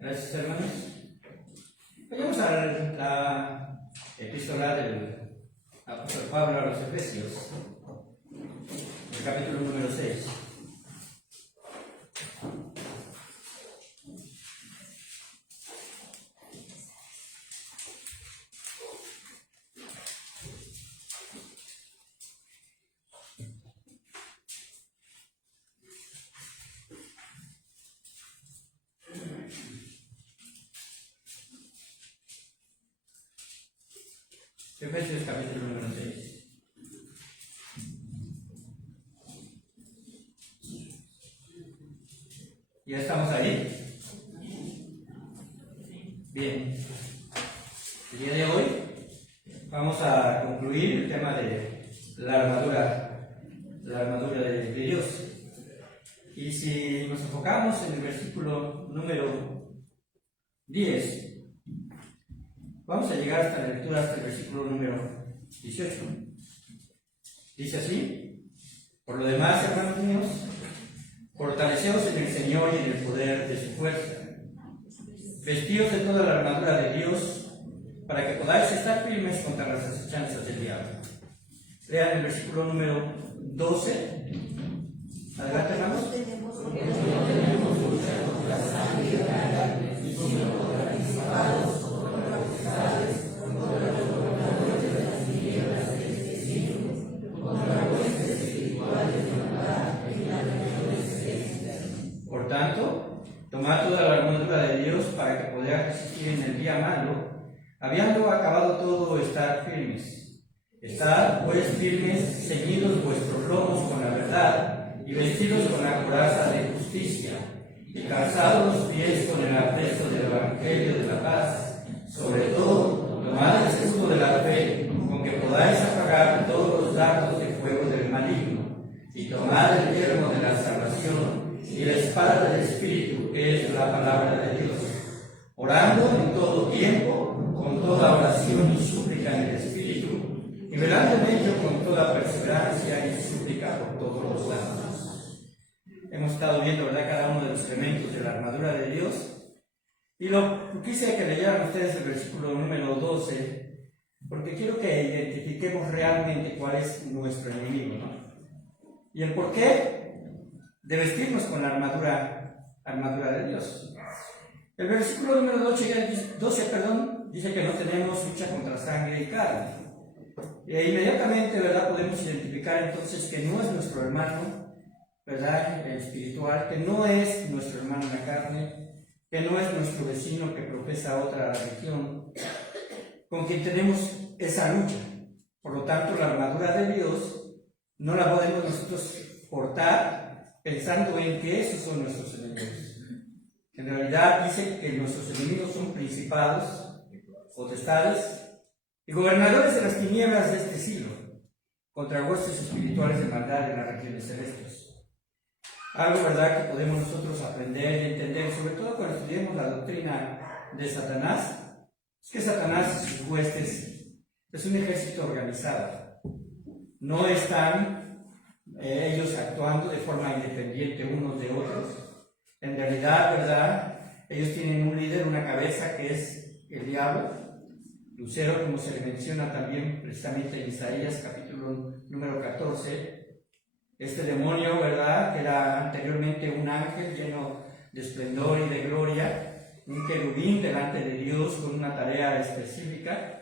Gracias, hermanos. Vayamos a la epístola del apóstol Pablo a los Efesios, el capítulo número 6. Efesios capítulo número 6. ¿Ya estamos ahí? Bien. El día de hoy vamos a concluir el tema de la armadura de Dios. Y si nos enfocamos en el versículo número 10, vamos a llegar hasta la lectura hasta el versículo número 18. Dice así: por lo demás, hermanos míos, fortaleceos en el Señor y en el poder de su fuerza. Vestíos de toda la armadura de Dios, para que podáis estar firmes contra las acechanzas del diablo. Lean el versículo número 12. Adelante, hermanos. Por tanto, tomad toda la armadura de Dios para que podáis resistir en el día malo, habiendo acabado todo, estar firmes. Estad pues firmes, ceñidos vuestros lomos con la verdad, y vestidos con la coraza de justicia, y calzados los pies con el apresto del evangelio de la paz. Sobre todo, tomad el escudo de la fe, con que podáis apagar todos los dardos de fuego del maligno, y tomad el yelmo de la salvación, y la espada del Espíritu, que es la palabra de Dios, orando en todo tiempo, con toda oración y súplica en el Espíritu, y velando en ello con toda perseverancia y súplica por todos los santos. Hemos estado viendo, ¿verdad?, cada uno de los elementos de la armadura de Dios, y lo quise que leyeran ustedes el versículo número 12, porque quiero que identifiquemos realmente cuál es nuestro enemigo, ¿no? Y el por qué de vestirnos con la armadura de Dios. El versículo número 12, dice que no tenemos lucha contra sangre y carne. E inmediatamente, ¿verdad?, podemos identificar entonces que no es nuestro hermano, ¿verdad?, espiritual, que no es nuestro hermano en la carne, que no es nuestro vecino que profesa otra religión, con quien tenemos esa lucha. Por lo tanto, la armadura de Dios no la podemos nosotros portar pensando en que esos son nuestros enemigos. En realidad dice que nuestros enemigos son principados, potestades y gobernadores de las tinieblas de este siglo, contra huestes espirituales de maldad en las regiones celestes. Algo, ¿verdad?, que podemos nosotros aprender y entender, sobre todo cuando estudiemos la doctrina de Satanás, es que Satanás y sus huestes es un ejército organizado. No están ellos actuando de forma independiente unos de otros. En realidad, ¿verdad?, ellos tienen un líder, una cabeza, que es el diablo, Lucero, como se le menciona también precisamente en Isaías capítulo número 14. Este demonio, ¿verdad?, que era anteriormente un ángel lleno de esplendor y de gloria, un querubín delante de Dios con una tarea específica,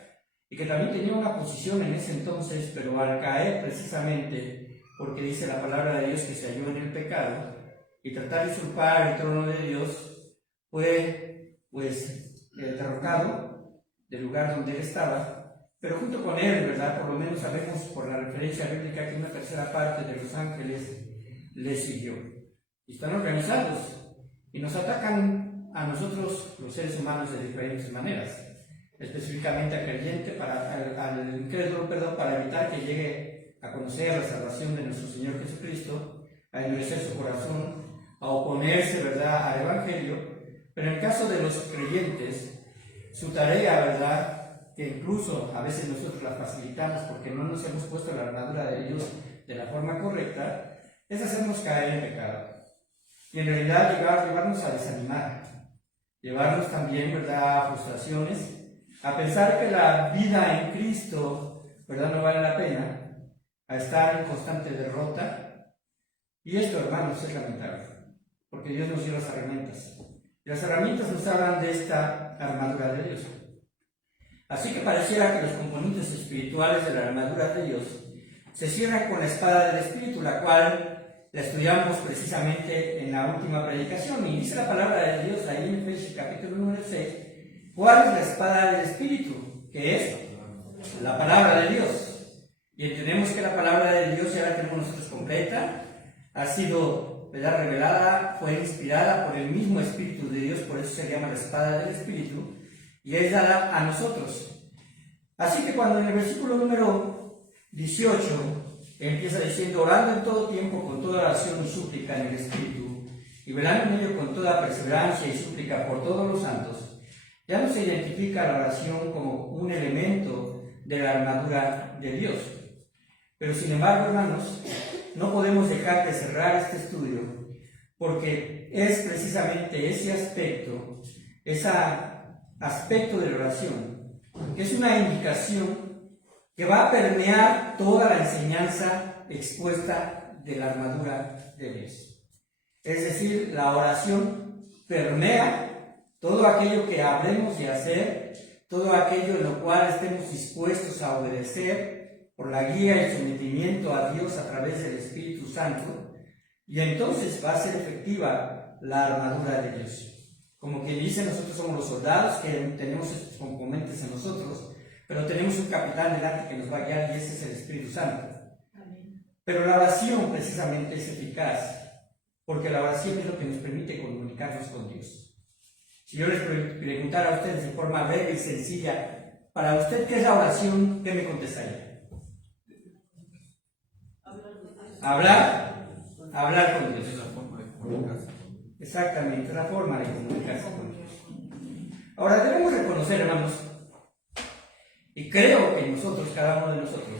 y que también tenía una posición en ese entonces, pero al caer precisamente, porque dice la palabra de Dios que se halló en el pecado, y tratar de usurpar el trono de Dios, fue pues derrocado del lugar donde él estaba, pero junto con él, ¿verdad?, por lo menos sabemos por la referencia bíblica que una tercera parte de los ángeles le siguió. Y están organizados, y nos atacan a nosotros, los seres humanos, de diferentes maneras, específicamente al creyente, al incrédulo, para evitar que llegue a conocer la salvación de nuestro Señor Jesucristo, a endurecer su corazón, a oponerse, ¿verdad?, al Evangelio. Pero en el caso de los creyentes, su tarea, ¿verdad?, que incluso a veces nosotros la facilitamos porque no nos hemos puesto la armadura de Dios de la forma correcta, es hacernos caer en pecado. Y en realidad llevarnos a desanimar, llevarnos también, ¿verdad?, a frustraciones, a pensar que la vida en Cristo, ¿verdad?, no vale la pena, a estar en constante derrota. Y esto, hermanos, es lamentable, porque Dios nos dio las herramientas. Y las herramientas nos hablan de esta armadura de Dios. Así que pareciera que los componentes espirituales de la armadura de Dios se cierran con la espada del Espíritu, la cual la estudiamos precisamente en la última predicación. Y dice la palabra de Dios ahí en Efesios capítulo número 6, ¿cuál es la espada del Espíritu? Que es la palabra de Dios. Y entendemos que la palabra de Dios ya la tenemos nosotros completa, ha sido, ¿verdad?, revelada, fue inspirada por el mismo Espíritu de Dios, por eso se llama la espada del Espíritu, y es dada a nosotros. Así que cuando en el versículo número 18 empieza diciendo, orando en todo tiempo con toda oración y súplica en el Espíritu, y velando en ello con toda perseverancia y súplica por todos los santos, ya no se identifica la oración como un elemento de la armadura de Dios. Pero sin embargo, hermanos, no podemos dejar de cerrar este estudio, porque es precisamente ese aspecto de la oración, que es una indicación que va a permear toda la enseñanza expuesta de la armadura de Dios. Es decir, la oración permea todo aquello que hablemos de hacer, todo aquello en lo cual estemos dispuestos a obedecer por la guía y sometimiento a Dios a través del Espíritu Santo, y entonces va a ser efectiva la armadura de Dios. Como quien dice, nosotros somos los soldados que tenemos estos componentes en nosotros, pero tenemos un capitán delante que nos va a guiar, y ese es el Espíritu Santo. Amén. Pero la oración precisamente es eficaz, porque la oración es lo que nos permite comunicarnos con Dios. Si yo les preguntara a ustedes de forma breve y sencilla, para usted, ¿qué es la oración?, ¿qué me contestaría? Hablar con Dios. Es la forma de comunicarse. Exactamente, es la forma de comunicarse con Dios. Ahora debemos reconocer, hermanos, y creo que nosotros, cada uno de nosotros,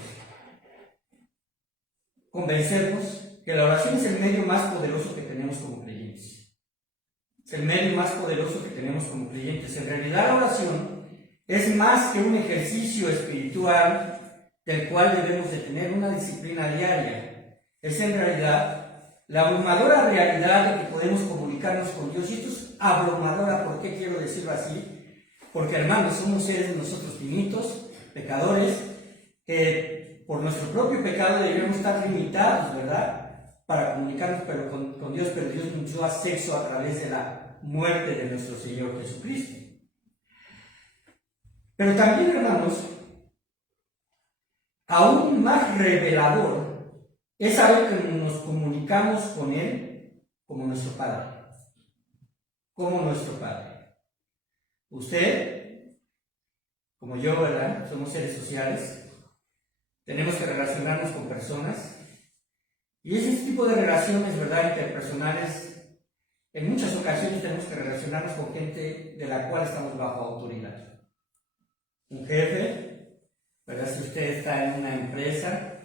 convencernos que la oración es el medio más poderoso que tenemos como creyentes. Es el medio más poderoso que tenemos como creyentes. En realidad la oración es más que un ejercicio espiritual del cual debemos de tener una disciplina diaria. Es en realidad la abrumadora realidad de que podemos comunicarnos con Dios. Y esto es abrumadora, ¿por qué quiero decirlo así? Porque, hermanos, somos seres nosotros finitos, pecadores, que por nuestro propio pecado debemos estar limitados, ¿verdad?, para comunicarnos con Dios, pero Dios nos dio acceso a través de la muerte de nuestro Señor Jesucristo. Pero también, hermanos, aún más revelador es saber que nos comunicamos con Él como nuestro Padre. Como nuestro Padre. Usted, como yo, ¿verdad?, somos seres sociales, tenemos que relacionarnos con personas, y ese tipo de relaciones, ¿verdad?, interpersonales, en muchas ocasiones tenemos que relacionarnos con gente de la cual estamos bajo autoridad. Un jefe, ¿verdad?, si usted está en una empresa,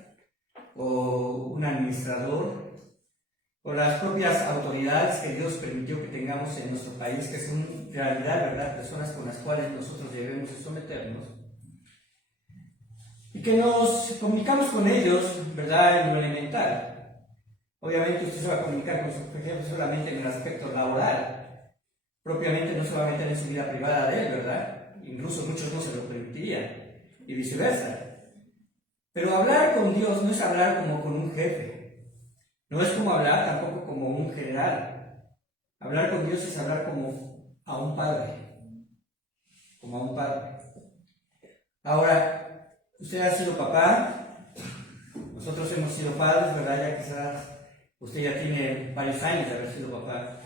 o un administrador, o las propias autoridades que Dios permitió que tengamos en nuestro país, que son en realidad, ¿verdad?, personas con las cuales nosotros debemos someternos, y que nos comunicamos con ellos, ¿verdad?, en lo elemental. Obviamente usted se va a comunicar con su jefe solamente en el aspecto laboral, propiamente no se va a meter en su vida privada de él, ¿verdad? Incluso muchos no se lo permitirían, y viceversa. Pero hablar con Dios no es hablar como con un jefe, no es como hablar tampoco como un general. Hablar con Dios es hablar como a un padre, como a un padre. Ahora, usted ha sido papá, nosotros hemos sido padres, ¿verdad? Ya quizás usted ya tiene varios años de haber sido papá.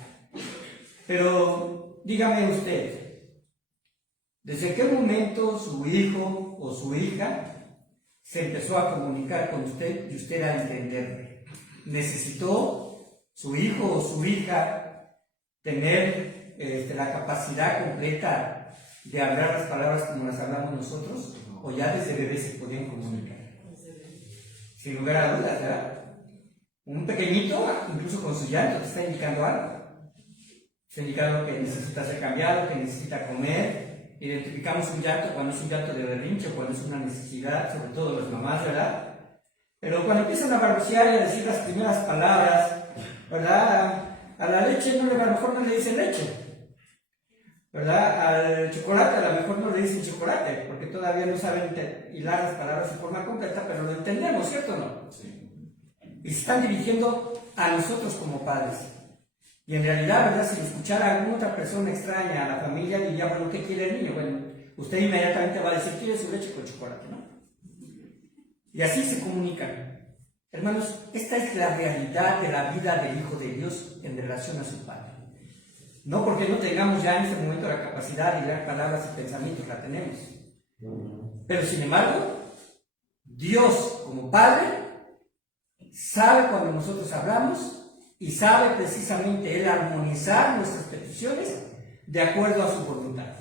Pero dígame usted, ¿desde qué momento su hijo o su hija se empezó a comunicar con usted y usted a entenderle? ¿Necesitó su hijo o su hija tener la capacidad completa de hablar las palabras como las hablamos nosotros? ¿O ya desde bebés se podían comunicar? Sin lugar a dudas, ¿verdad? Un pequeñito, incluso con su llanto, te está indicando algo. Está indicando que necesita ser cambiado, que necesita comer. Identificamos un llanto cuando es un llanto de berrinche o cuando es una necesidad, sobre todo las mamás, ¿verdad? Pero cuando empiezan a balbucear y a decir las primeras palabras, ¿verdad? A la leche a lo mejor no le dicen leche, ¿verdad? Al chocolate a lo mejor no le dicen chocolate, porque todavía no saben hilar las palabras de forma completa, pero lo entendemos, ¿cierto o no? Sí. Y se están dirigiendo a nosotros como padres. Y en realidad, ¿verdad? Si escuchara a alguna otra persona extraña a la familia, diría, bueno, ¿qué quiere el niño? Bueno, usted inmediatamente va a decir, quiere su leche con chocolate, ¿no? Y así se comunican. Hermanos, esta es la realidad de la vida del Hijo de Dios en relación a su Padre. No porque no tengamos ya en este momento la capacidad de hilar palabras y pensamientos, la tenemos. Pero sin embargo, Dios como Padre sabe cuando nosotros hablamos y sabe precisamente Él armonizar nuestras peticiones de acuerdo a su voluntad.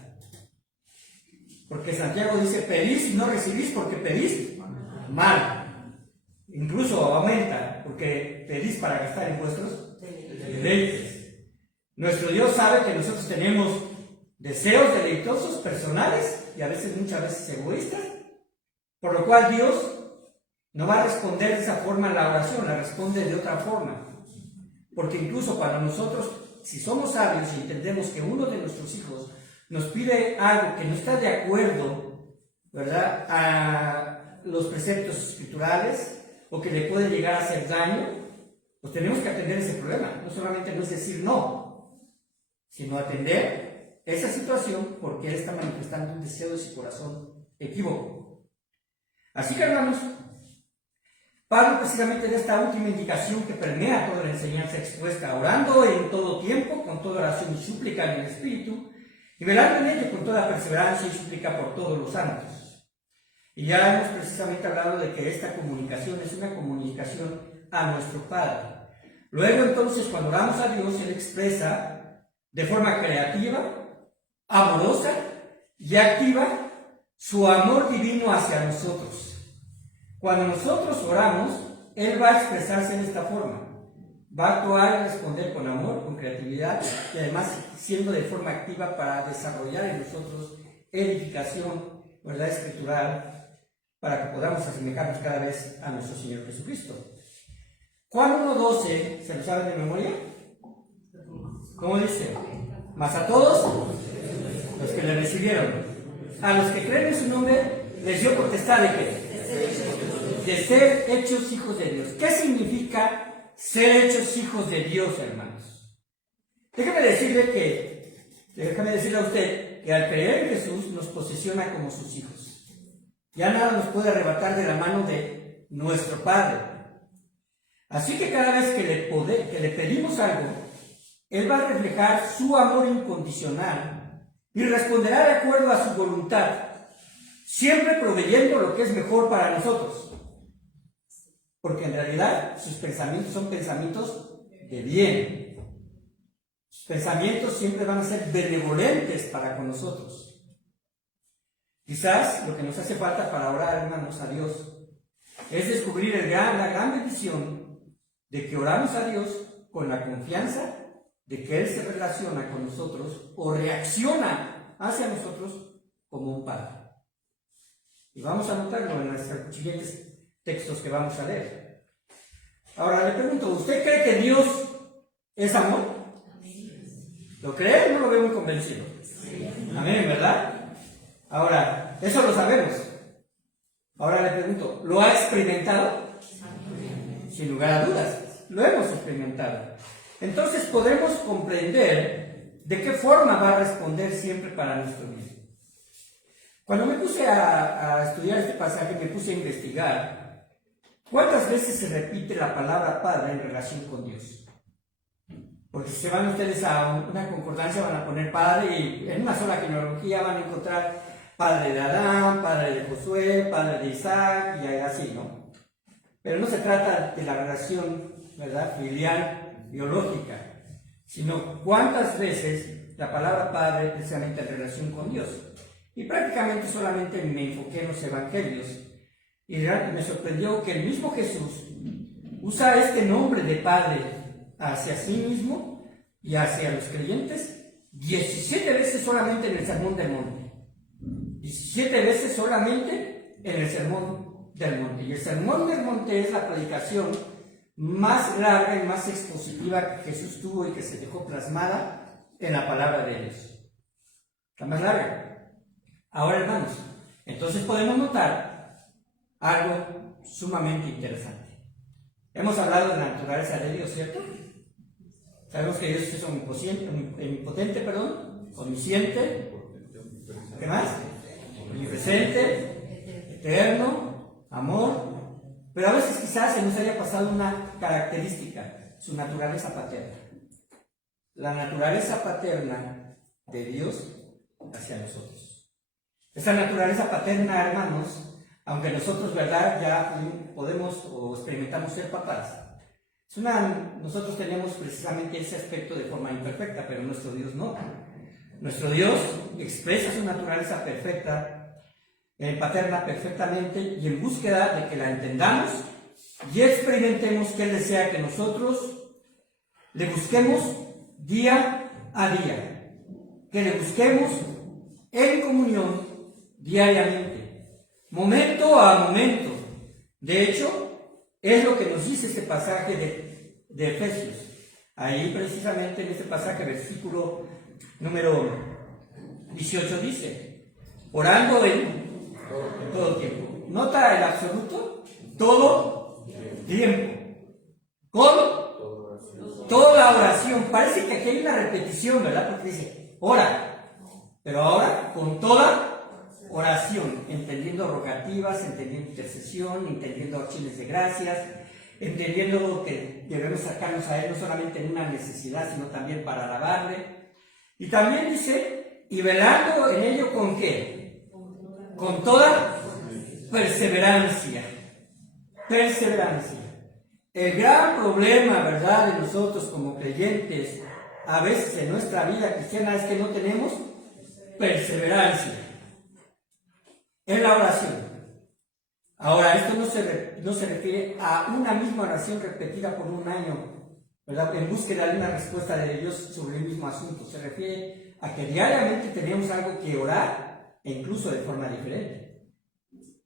Porque Santiago dice, pedís y no recibís porque pedís mal. Incluso aumenta, porque pedís para gastar en vuestros deleites. Nuestro Dios sabe que nosotros tenemos deseos deleitosos personales y a veces, muchas veces egoístas, por lo cual Dios no va a responder de esa forma a la oración, la responde de otra forma. Porque incluso cuando nosotros, si somos sabios y entendemos que uno de nuestros hijos nos pide algo que no está de acuerdo, ¿verdad?, a los preceptos escriturales, o que le puede llegar a hacer daño, pues tenemos que atender ese problema. No solamente no es decir no, sino atender esa situación porque él está manifestando un deseo de su corazón equívoco. Así que, hermanos, Pablo precisamente de esta última indicación que permea toda la enseñanza expuesta, orando en todo tiempo, con toda oración y súplica en el Espíritu, y velando en ello con toda perseverancia y súplica por todos los santos. Y ya hemos precisamente hablado de que esta comunicación es una comunicación a nuestro Padre. Luego entonces cuando oramos a Dios, Él expresa de forma creativa, amorosa y activa su amor divino hacia nosotros. Cuando nosotros oramos, Él va a expresarse de esta forma. Va a actuar y responder con amor, con creatividad y además siendo de forma activa para desarrollar en nosotros edificación, verdad escritural, para que podamos asemejarnos cada vez a nuestro Señor Jesucristo. Juan 1:12, ¿se lo saben de memoria? ¿Cómo dice? Mas a todos los que le recibieron, a los que creen en su nombre, les dio potestad de ¿qué? De ser hechos hijos de Dios. ¿Qué significa ser hechos hijos de Dios, hermanos? Déjame decirle a usted que al creer en Jesús nos posesiona como sus hijos. Ya nada nos puede arrebatar de la mano de nuestro Padre. Así que cada vez que le pedimos algo, Él va a reflejar su amor incondicional y responderá de acuerdo a su voluntad, siempre proveyendo lo que es mejor para nosotros. Porque en realidad sus pensamientos son pensamientos de bien. Sus pensamientos siempre van a ser benevolentes para con nosotros. Quizás lo que nos hace falta para orar, hermanos, a Dios, es descubrir la gran bendición de que oramos a Dios con la confianza de que Él se relaciona con nosotros o reacciona hacia nosotros como un Padre. Y vamos a notarlo en nuestros siguientes textos que vamos a leer. Ahora le pregunto, ¿usted cree que Dios es amor? ¿Lo cree o no lo veo muy convencido? Amén, ¿verdad? Ahora, eso lo sabemos. Ahora le pregunto, ¿lo ha experimentado? Sin lugar a dudas, lo hemos experimentado. Entonces podremos comprender de qué forma va a responder siempre para nuestro bien. Cuando me puse a estudiar este pasaje, me puse a investigar cuántas veces se repite la palabra Padre en relación con Dios. Porque si se van ustedes a una concordancia van a poner Padre y en una sola genealogía van a encontrar Padre de Adán, Padre de Josué, Padre de Isaac y así, ¿no? Pero no se trata de la relación, ¿verdad?, filial, biológica, sino cuántas veces la palabra Padre precisamente en relación con Dios. Y prácticamente solamente me enfoqué en los evangelios y me sorprendió que el mismo Jesús usa este nombre de Padre hacia sí mismo y hacia los creyentes 17 veces solamente en el Sermón del Monte. 17 veces solamente en el Sermón del Monte. Y el Sermón del Monte es la predicación más larga y más expositiva que Jesús tuvo y que se dejó plasmada en la palabra de Dios. La más larga. Ahora, hermanos, entonces podemos notar algo sumamente interesante. Hemos hablado de la naturaleza de Dios, ¿cierto? Sabemos que Dios es omnipotente, omnisciente, ¿qué más? Omnipresente, eterno, amor, pero a veces quizás se nos haya pasado una característica, su naturaleza paterna. La naturaleza paterna de Dios hacia nosotros. Esa naturaleza paterna, hermanos, aunque nosotros, ¿verdad?, ya podemos o experimentamos ser papás, nosotros tenemos precisamente ese aspecto de forma imperfecta, pero nuestro Dios no. Nuestro Dios expresa su naturaleza perfecta, paterna perfectamente, y en búsqueda de que la entendamos y experimentemos que Él desea que nosotros le busquemos día a día, que le busquemos en comunión diariamente, momento a momento. De hecho, es lo que nos dice este pasaje de Efesios. Ahí precisamente en este pasaje, versículo número 18 dice, orando en todo tiempo. Nota el absoluto, todo tiempo. Con toda oración. Parece que aquí hay una repetición, ¿verdad? Porque dice, ora. Pero ahora, con toda oración, entendiendo rogativas, entendiendo intercesión, entendiendo acciones de gracias, entendiendo que debemos sacarnos a Él no solamente en una necesidad, sino también para alabarle. Y también dice, y velando en ello ¿con qué? Con toda perseverancia. Perseverancia. El gran problema, ¿verdad?, de nosotros como creyentes, a veces en nuestra vida cristiana, es que no tenemos perseverancia en la oración. Ahora, esto no se refiere a una misma oración repetida por un año, ¿verdad?, en búsqueda de una respuesta de Dios sobre el mismo asunto. Se refiere a que diariamente tenemos algo que orar, e incluso de forma diferente,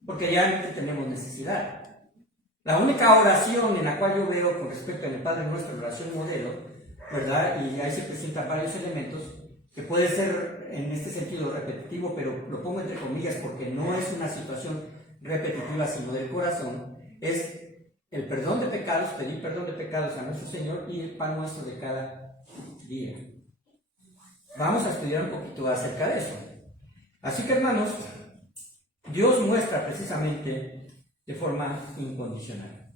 porque diariamente tenemos necesidad. La única oración en la cual yo veo con respecto al Padre Nuestro, la oración modelo, ¿verdad?, y ahí se presentan varios elementos, que puede ser en este sentido repetitivo, pero lo pongo entre comillas porque no es una situación repetitiva sino del corazón, es el perdón de pecados, pedir perdón de pecados a nuestro Señor y el pan nuestro de cada día. Vamos a estudiar un poquito acerca de eso. Así que, hermanos, Dios muestra precisamente de forma incondicional.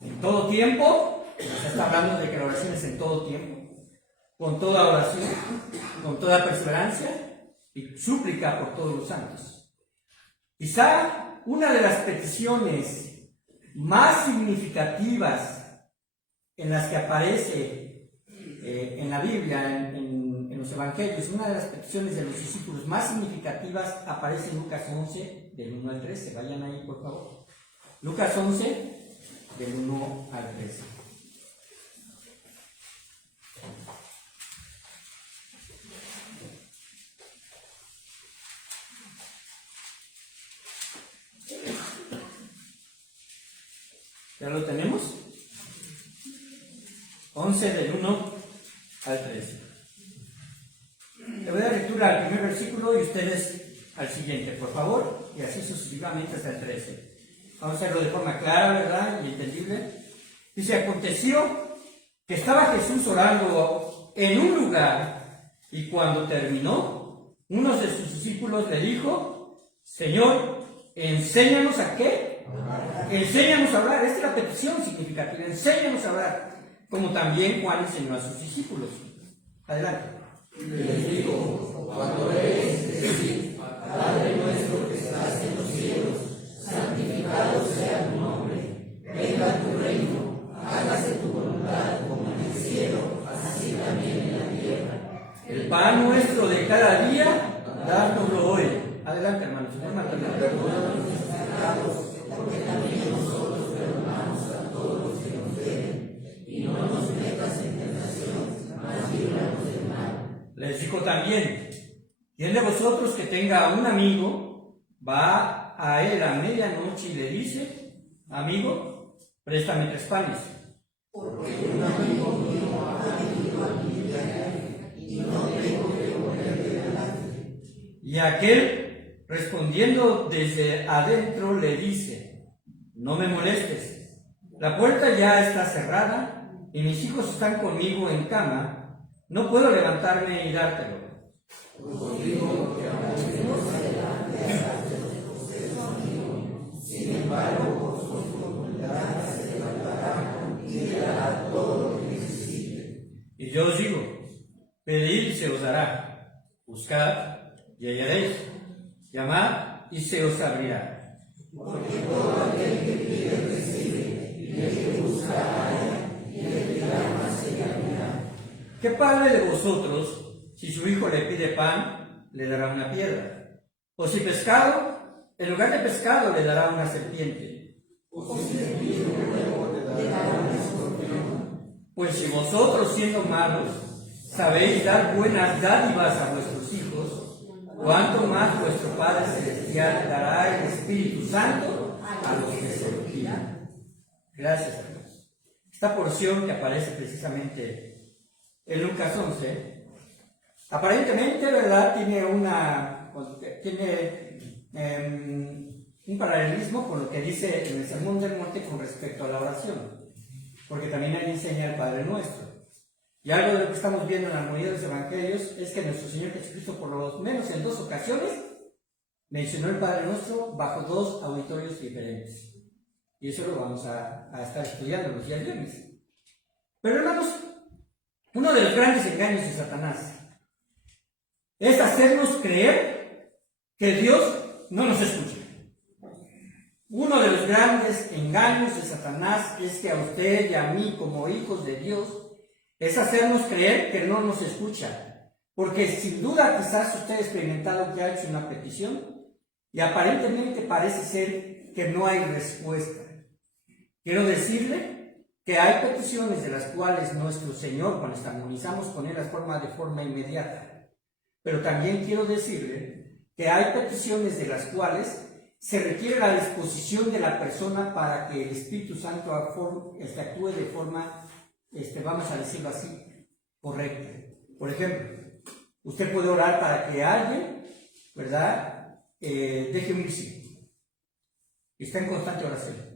En todo tiempo, se está hablando de que la oración es en todo tiempo, con toda oración, con toda perseverancia y súplica por todos los santos. Quizá una de las peticiones más significativas en las que aparece en la Biblia, en los evangelios, una de las peticiones de los discípulos más significativas aparece en Lucas 11, del 1 al 13. Vayan ahí, por favor. Lucas 11, del 1 al 13. ¿Ya lo tenemos? 11 del 1 al 13. Le voy a dar lectura al primer versículo y ustedes al siguiente, por favor, y así sucesivamente hasta el 13. Vamos a hacerlo de forma clara, ¿verdad?, y entendible. Dice, aconteció que estaba Jesús orando en un lugar, y cuando terminó, uno de sus discípulos le dijo, Señor, enséñanos a qué. Enséñanos a hablar. Esta es la petición significativa. Enséñanos a hablar, como también Juan enseñó a sus discípulos. Adelante. Les digo, cuando oréis, decid, Padre nuestro que estás en los cielos, santificado sea tu nombre. Venga tu reino, hágase tu voluntad como en el cielo, así también en la tierra. El pan nuestro de cada día, dárnoslo hoy. Adelante, hermanos. Perdónanos nuestros pecados, porque también nosotros perdonamos a todos los que Les dijo también: ¿quién de vosotros que tenga un amigo va a él a medianoche y le dice: amigo, préstame 3 panes? Porque un amigo mío ha venido a mi viaje y no tengo que ponerle delante. Y aquel, respondiendo desde adentro, le dice: no me molestes, la puerta ya está cerrada y mis hijos están conmigo en cama, no puedo levantarme y dártelo. Os digo que aunque no se adelante hasta ustedes conmigo, sin embargo, por su voluntad se levantará y le dará todo lo que necesite. Y yo os digo: pedid y se os dará, buscad y hallaréis, llamad y se os abrirá. Porque todo aquel que pide recibe, y el que busca halla, y el que llama se abrirá. ¿Qué padre de vosotros, si su hijo le pide pan, le dará una piedra? O si pescado, en lugar de pescado le dará una serpiente. O si le pide un huevo, le dará un escorpión. Pues si vosotros, siendo malos, sabéis dar buenas dádivas a vuestros hijos, ¿cuánto más vuestro Padre Celestial dará el Espíritu Santo a los que se lo pidan? Gracias a Dios. Esta porción que aparece precisamente en Lucas 11, aparentemente, ¿verdad?, tiene un paralelismo con lo que dice en el Sermón del Monte con respecto a la oración, porque también ahí enseña el Padre Nuestro. Y algo de lo que estamos viendo en la mayoría de los evangelios es que nuestro Señor Jesucristo, por lo menos en 2 ocasiones, mencionó el Padre Nuestro bajo 2 auditorios diferentes. Y eso lo vamos a estar estudiando los días viernes. Pero hermanos, uno de los grandes engaños de Satanás es hacernos creer que Dios no nos escucha. Uno de los grandes engaños de Satanás es que a usted y a mí, como hijos de Dios, es hacernos creer que no nos escucha, porque sin duda quizás usted ha experimentado que ha hecho una petición y aparentemente parece ser que no hay respuesta. Quiero decirle que hay peticiones de las cuales nuestro Señor, cuando nos armonizamos con Él, las forma de forma inmediata, pero también quiero decirle que hay peticiones de las cuales se requiere la disposición de la persona para que el Espíritu Santo actúe de forma, vamos a decirlo así, correcta. Por ejemplo, usted puede orar para que alguien, ¿verdad?, deje un vicio. Está en constante oración.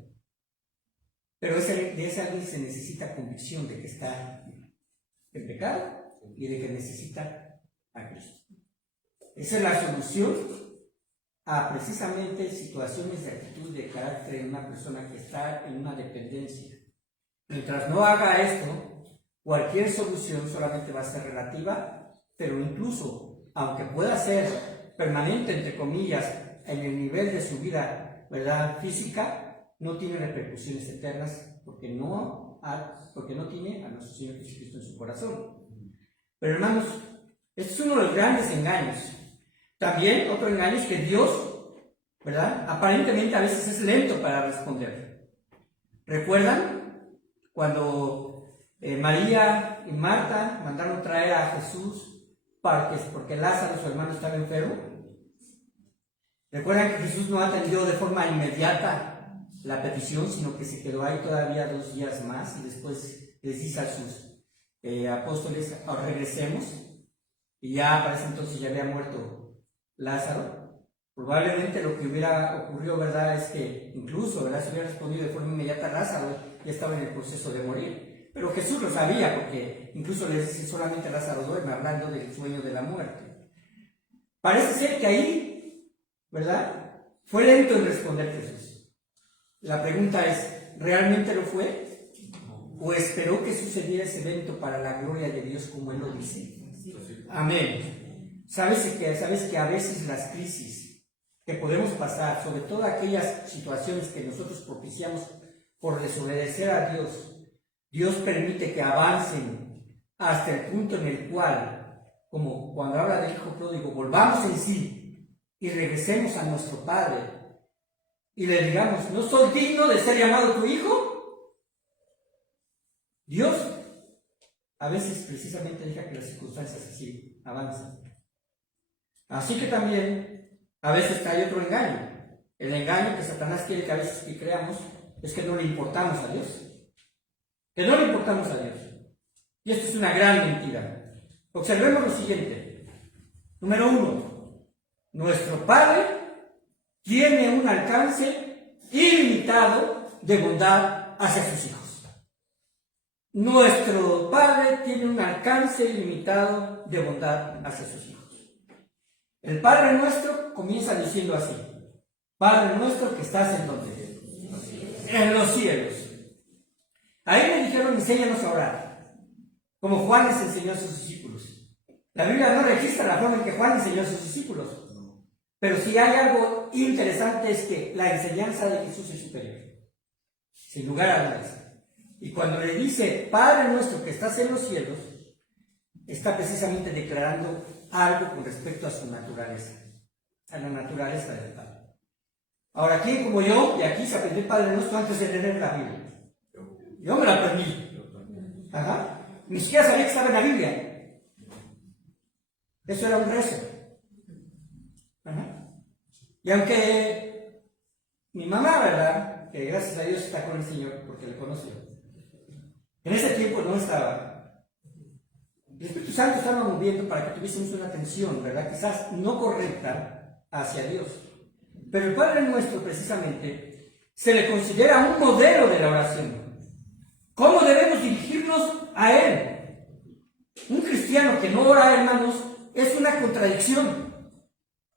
Pero de ese alguien se necesita convicción de que está en pecado y de que necesita a Cristo. Esa es la solución a precisamente situaciones de actitud de carácter en una persona que está en una dependencia. Mientras no haga esto, cualquier solución solamente va a ser relativa, pero incluso, aunque pueda ser permanente, entre comillas, en el nivel de su vida, ¿verdad?, física, no tiene repercusiones eternas porque no tiene a nuestro Señor Jesucristo en su corazón. Pero hermanos, este es uno de los grandes engaños. También otro engaño es que Dios, ¿verdad?, aparentemente a veces es lento para responder. ¿Recuerdan cuando María y Marta mandaron traer a Jesús porque Lázaro, su hermano, estaba enfermo? ¿Recuerdan que Jesús no atendió de forma inmediata la petición, sino que se quedó ahí todavía 2 días más y después les dice a sus apóstoles: regresemos? Y ya para ese entonces ya había muerto Lázaro. Probablemente lo que hubiera ocurrido, ¿verdad?, es que incluso, ¿verdad?, si hubiera respondido de forma inmediata, Lázaro ya estaba en el proceso de morir. Pero Jesús lo sabía, porque incluso les dice: solamente Lázaro duerme, hablando del sueño de la muerte. Parece ser que ahí, ¿verdad?, fue lento en responder Jesús. La pregunta es: ¿realmente lo fue? ¿O esperó que sucediera ese evento para la gloria de Dios, como Él lo dice? Amén. ¿Sabes que a veces las crisis que podemos pasar, sobre todo aquellas situaciones que nosotros propiciamos por desobedecer a Dios, Dios permite que avancen hasta el punto en el cual, como cuando habla del hijo pródigo, volvamos en sí y regresemos a nuestro Padre y le digamos: ¿no soy digno de ser llamado tu hijo? Dios a veces precisamente deja que las circunstancias así avanza. Así que también a veces hay otro engaño. El engaño que Satanás quiere que a veces que creamos es que no le importamos a Dios. Que no le importamos a Dios. Y esto es una gran mentira. Observemos lo siguiente. Número 1. Nuestro Padre tiene un alcance ilimitado de bondad hacia sus hijos. Nuestro Padre tiene un alcance ilimitado de bondad hacia sus hijos. El Padre nuestro comienza diciendo así: Padre nuestro que estás en donde? En los cielos. Ahí me dijeron, enséñanos a orar, como Juan les enseñó a sus discípulos. La Biblia no registra la forma en que Juan enseñó a sus discípulos, pero si hay algo interesante es que la enseñanza de Jesús es superior, sin lugar a dudas. Y cuando le dice Padre nuestro que estás en los cielos, está precisamente declarando algo con respecto a su naturaleza, a la naturaleza del Padre. Ahora, ¿quién como yo, y aquí se aprendió el Padre Nuestro antes de leer la Biblia? Yo me la aprendí. Ajá. Ni siquiera sabía que estaba en la Biblia. Eso era un rezo. Ajá. Y aunque mi mamá, ¿verdad?, que gracias a Dios está con el Señor porque le conoció, en ese tiempo no estaba. El Espíritu Santo estaba moviendo para que tuviésemos una atención, ¿verdad?, quizás no correcta hacia Dios. Pero el Padre Nuestro, precisamente, se le considera un modelo de la oración. ¿Cómo debemos dirigirnos a Él? Un cristiano que no ora, hermanos, es una contradicción.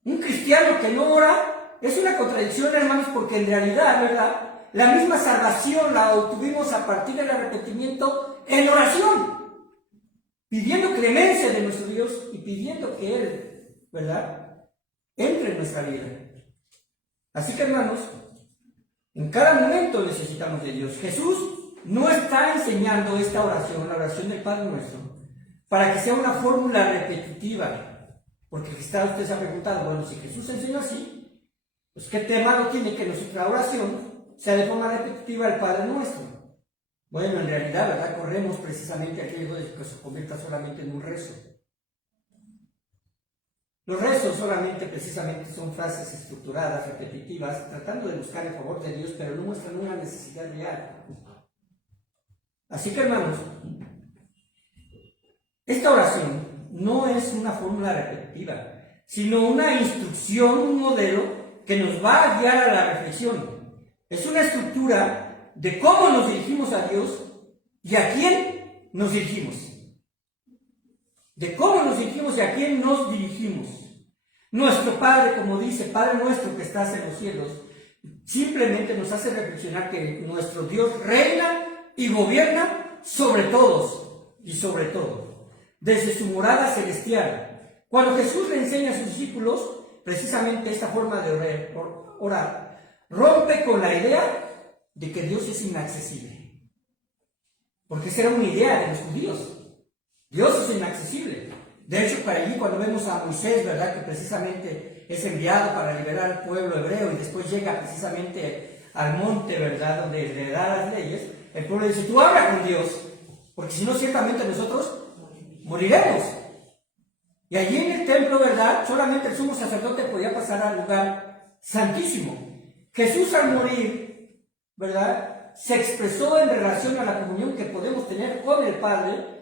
Un cristiano que no ora es una contradicción, hermanos, porque en realidad, ¿verdad?, la misma salvación la obtuvimos a partir del arrepentimiento en oración, pidiendo clemencia de nuestro Dios y pidiendo que Él, ¿verdad?, entre en nuestra vida. Así que, hermanos, en cada momento necesitamos de Dios. Jesús no está enseñando esta oración, la oración del Padre Nuestro, para que sea una fórmula repetitiva. Porque quizá usted se ha preguntado, bueno, si Jesús enseñó así, pues qué tema no tiene que nuestra oración sea de forma repetitiva el Padre Nuestro. Bueno, en realidad, ¿verdad?, corremos precisamente a aquello de que se convierta solamente en un rezo. Los rezos solamente precisamente son frases estructuradas, repetitivas, tratando de buscar el favor de Dios, pero no muestran una necesidad real. Así que, hermanos, esta oración no es una fórmula repetitiva, sino una instrucción, un modelo que nos va a guiar a la reflexión. Es una estructura de cómo nos dirigimos a Dios y a quién nos dirigimos. De cómo nos dirigimos y a quién nos dirigimos. Nuestro Padre, como dice, Padre nuestro que estás en los cielos, simplemente nos hace reflexionar que nuestro Dios reina y gobierna sobre todos y sobre todo, desde su morada celestial. Cuando Jesús le enseña a sus discípulos precisamente esta forma de orar, rompe con la idea de que Dios es inaccesible. Porque esa era una idea de los judíos. Dios es inaccesible. De hecho, para allí cuando vemos a Moisés, ¿verdad?, que precisamente es enviado para liberar al pueblo hebreo y después llega precisamente al monte, ¿verdad?, donde le da las leyes, el pueblo dice, tú habla con Dios, porque si no ciertamente nosotros moriremos. Y allí en el templo, ¿verdad?, solamente el sumo sacerdote podía pasar al lugar santísimo. Jesús al morir, ¿verdad?, se expresó en relación a la comunión que podemos tener con el Padre,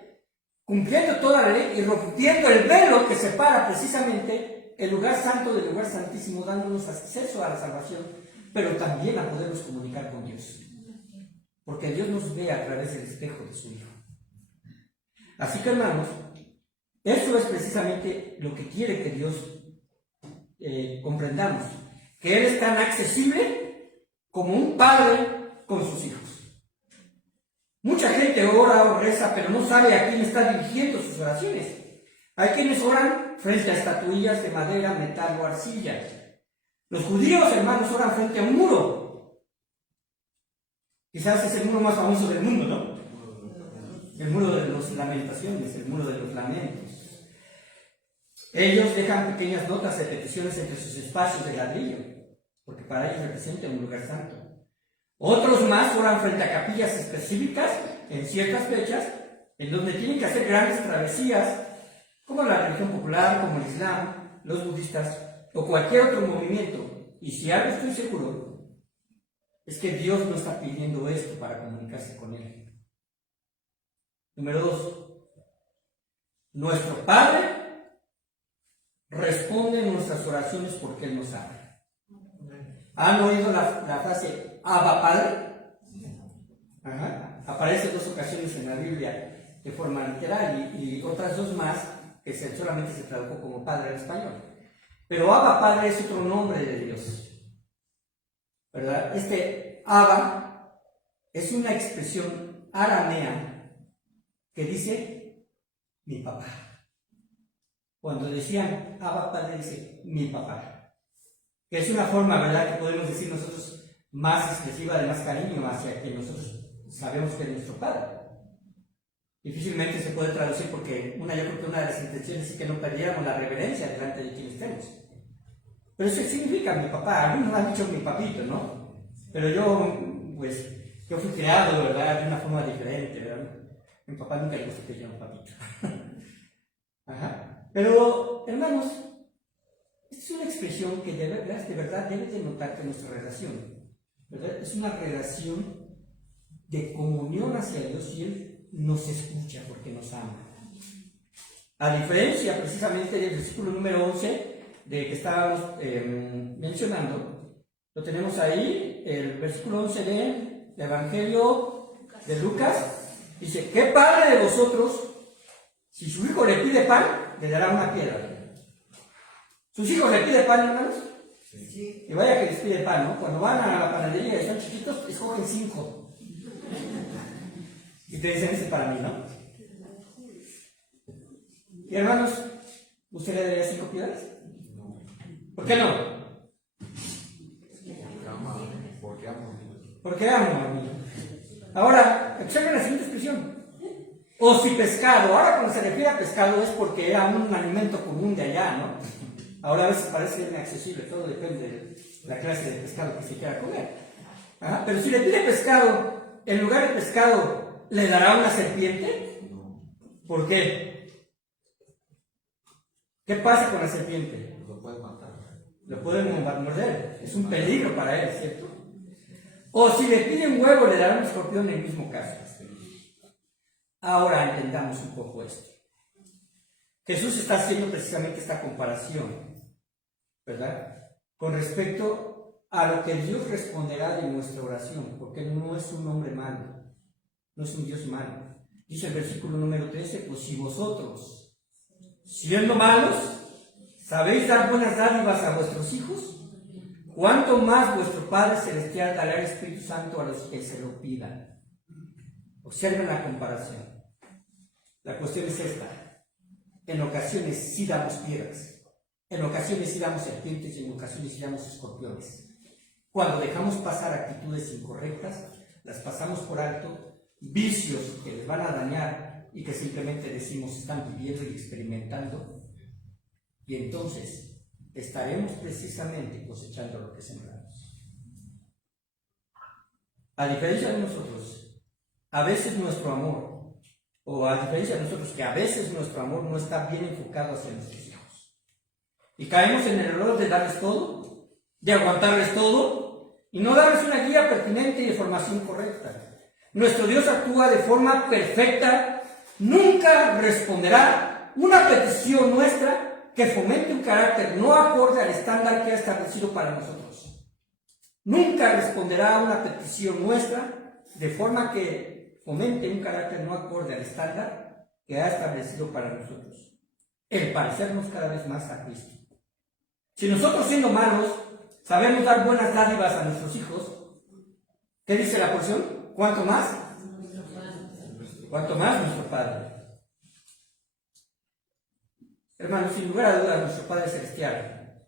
cumpliendo toda la ley y rompiendo el velo que separa precisamente el lugar santo del lugar santísimo, dándonos acceso a la salvación, pero también a podernos comunicar con Dios. Porque Dios nos ve a través del espejo de su Hijo. Así que, hermanos, eso es precisamente lo que quiere que Dios comprendamos, que Él es tan accesible como un padre con sus hijos. Mucha gente ora o reza, pero no sabe a quién está dirigiendo sus oraciones. Hay quienes oran frente a estatuillas de madera, metal o arcilla. Los judíos, hermanos, oran frente a un muro. Quizás es el muro más famoso del mundo, ¿no? El muro de las lamentaciones, el muro de los lamentos. Ellos dejan pequeñas notas de peticiones entre sus espacios de ladrillo, porque para ellos representa un lugar santo. Otros más oran frente a capillas específicas en ciertas fechas, en donde tienen que hacer grandes travesías como la religión popular, como el Islam, los budistas o cualquier otro movimiento. Y si algo estoy seguro, es que Dios no está pidiendo esto para comunicarse con Él. Número 2. Nuestro Padre responde en nuestras oraciones porque Él nos ama. ¿Han oído la frase Abba Padre? Ajá. Aparece 2 ocasiones en la Biblia de forma literal y otras 2 más que solamente se tradujo como Padre en español. Pero Abba Padre es otro nombre de Dios, ¿verdad? Este Abba es una expresión aramea que dice mi papá. Cuando decían Abba Padre, dice mi papá. Que es una forma, ¿verdad?, que podemos decir nosotros más expresiva, de más cariño hacia que nosotros sabemos que es nuestro Padre. Difícilmente se puede traducir porque yo creo que una de las intenciones es que no perdiéramos la reverencia delante de quien estemos. Pero eso significa mi papá. Algunos han dicho mi papito, ¿no? Pero yo fui creado, ¿verdad?, de una forma diferente, ¿verdad? Mi papá nunca le gusta que yo llame papito. Ajá. Pero, hermanos, esta es una expresión que de verdad debe denotar que nuestra relación, ¿verdad?, es una relación de comunión hacia Dios y Él nos escucha porque nos ama. A diferencia precisamente del versículo número 11 de que estábamos mencionando, lo tenemos ahí, el versículo 11 del Evangelio de Lucas, dice: ¿qué padre de vosotros, si su hijo le pide pan, le dará una piedra? ¿Sus hijos le piden pan, hermanos? Sí. Y vaya que les pide pan, ¿no? Cuando van a la panadería y son chiquitos, escogen 5. Y te dicen, ese para mí, ¿no? Y hermanos, ¿usted le daría 5 piedras? No. ¿Por qué no? Porque amo. Porque amo a mí. Ahora, observen la siguiente expresión. O si pescado. Ahora cuando se refiere a pescado es porque era un alimento común de allá, ¿no? Ahora a veces parece inaccesible, todo depende de la clase de pescado que se quiera comer. ¿Ah? Pero si le pide pescado, en lugar de pescado, ¿le dará una serpiente? No. ¿Por qué? ¿Qué pasa con la serpiente? Lo puede matar. Lo pueden morder. Es un peligro para él, ¿cierto? O si le pide un huevo, le dará un escorpión en el mismo caso. Ahora entendamos un poco esto. Jesús está haciendo precisamente esta comparación, ¿verdad?, con respecto a lo que Dios responderá de nuestra oración, porque Él no es un hombre malo, no es un Dios malo. Dice el versículo número 13, pues si vosotros, siendo malos, sabéis dar buenas dádivas a vuestros hijos, ¿cuánto más vuestro Padre Celestial dará el Espíritu Santo a los que se lo pidan? Observen la comparación. La cuestión es esta. En ocasiones sí damos piedras, en ocasiones sí damos serpientes y en ocasiones sí damos escorpiones. Cuando dejamos pasar actitudes incorrectas, las pasamos por alto, vicios que les van a dañar y que simplemente decimos están viviendo y experimentando, y entonces estaremos precisamente cosechando lo que sembramos. A diferencia de nosotros, a veces nuestro amor, o a diferencia de nosotros, que a veces nuestro amor no está bien enfocado hacia nuestros hijos. Y caemos en el error de darles todo, de aguantarles todo, y no darles una guía pertinente y de formación correcta. Nuestro Dios actúa de forma perfecta, nunca responderá una petición nuestra que fomente un carácter no acorde al estándar que ha establecido para nosotros. Nunca responderá a una petición nuestra de forma que fomente un carácter no acorde al estándar que ha establecido para nosotros, el parecernos cada vez más a Cristo. Si nosotros, siendo malos, sabemos dar buenas dádivas a nuestros hijos, ¿qué dice la porción? ¿Cuánto más? ¿Cuánto más nuestro Padre? Hermanos, sin lugar a dudas, nuestro Padre Celestial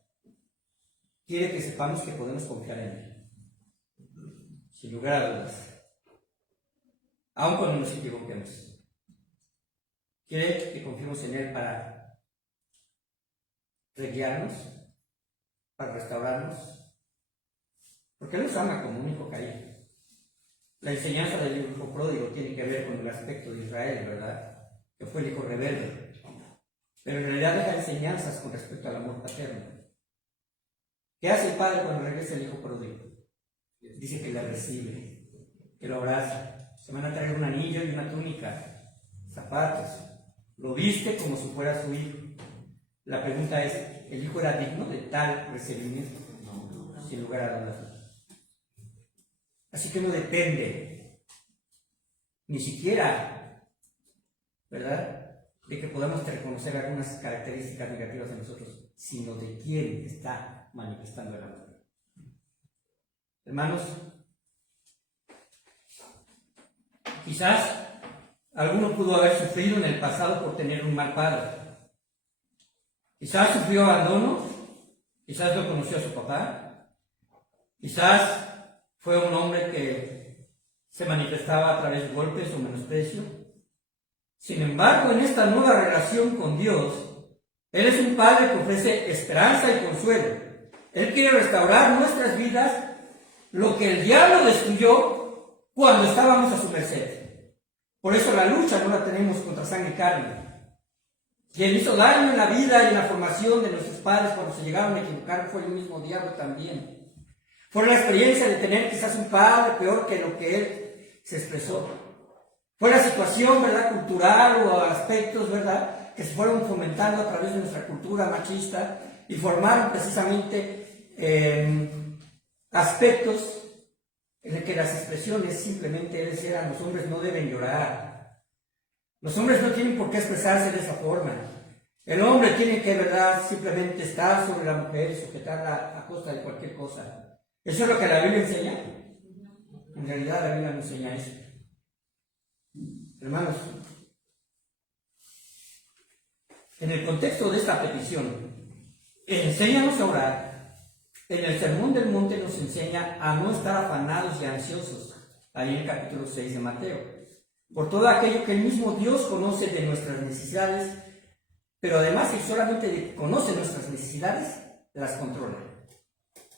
quiere que sepamos que podemos confiar en Él. Sin lugar a dudas. Aun cuando nos equivoquemos. Quiere que confiemos en Él para guiarnos, para restaurarnos, porque Él nos ama como un hijo caído. La enseñanza del hijo pródigo tiene que ver con el aspecto de Israel, ¿verdad?, que fue el hijo rebelde. pero en realidad deja enseñanzas con respecto al amor paterno. ¿Qué hace el padre cuando regresa el hijo pródigo? Dice que le recibe, que lo abraza. Se van a traer un anillo y una túnica, zapatos. Lo viste como si fuera su hijo. La pregunta es, ¿el hijo era digno de tal recibimiento? No, sin lugar a dudas. Así que no depende, ni siquiera, ¿verdad?, de que podamos reconocer algunas características negativas en nosotros, sino de quién está manifestando el amor. Hermanos, quizás alguno pudo haber sufrido en el pasado por tener un mal padre. Quizás sufrió abandono, quizás no conoció a su papá, quizás fue un hombre que se manifestaba a través de golpes o menosprecio. Sin embargo, en esta nueva relación con Dios, Él es un Padre que ofrece esperanza y consuelo. Él quiere restaurar nuestras vidas, lo que el diablo destruyó cuando estábamos a su merced. Por eso la lucha no la tenemos contra sangre y carne. Quien hizo daño en la vida y en la formación de nuestros padres cuando se llegaron a equivocar fue el mismo diablo también. Fue la experiencia de tener quizás un padre peor que lo que él se expresó. Fue la situación, ¿verdad?, cultural o aspectos, ¿verdad?, que se fueron fomentando a través de nuestra cultura machista y formaron precisamente aspectos en el que las expresiones simplemente eran: los hombres no deben llorar. Los hombres no tienen por qué expresarse de esa forma. El hombre tiene que, ¿verdad?, simplemente estar sobre la mujer, sujetarla a costa de cualquier cosa. ¿Eso es lo que la Biblia enseña? En realidad la Biblia no enseña eso. Hermanos, en el contexto de esta petición, enséñanos a orar. En el Sermón del Monte nos enseña a no estar afanados y ansiosos, ahí en el capítulo 6 de Mateo, por todo aquello que el mismo Dios conoce de nuestras necesidades, pero además Él solamente conoce nuestras necesidades, las controla.